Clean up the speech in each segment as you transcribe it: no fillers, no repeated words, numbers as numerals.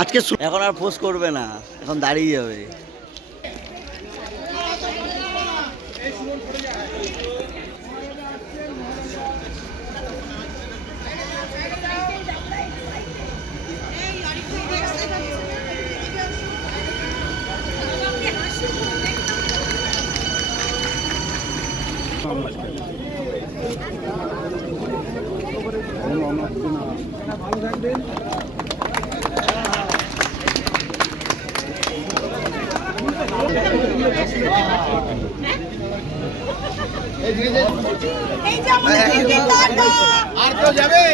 আজকে এখন আর পোস্ট করবে না, এখন দাঁড়িয়ে যাবে। ভালো থাকবেন। আর কেউ যাবে?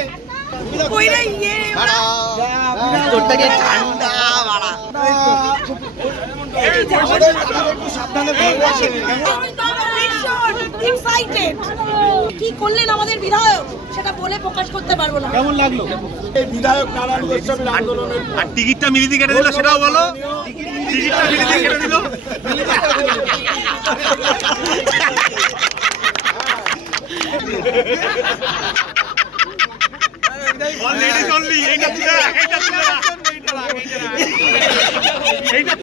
ঠান্ডা কি করলেন আমাদের বিধায়ক সেটা বলে প্রকাশ করতে পারবো না। কেমন লাগলো এই বিধায়ক নারায়ণ গোস্বামীর আন্দোলনের? আর টিকিটটা মিলিয়ে কেটে দিল, সেটাও বলো। টিকিটটা মিলিয়ে কেটে দিল। অলরেডি চললি এইটা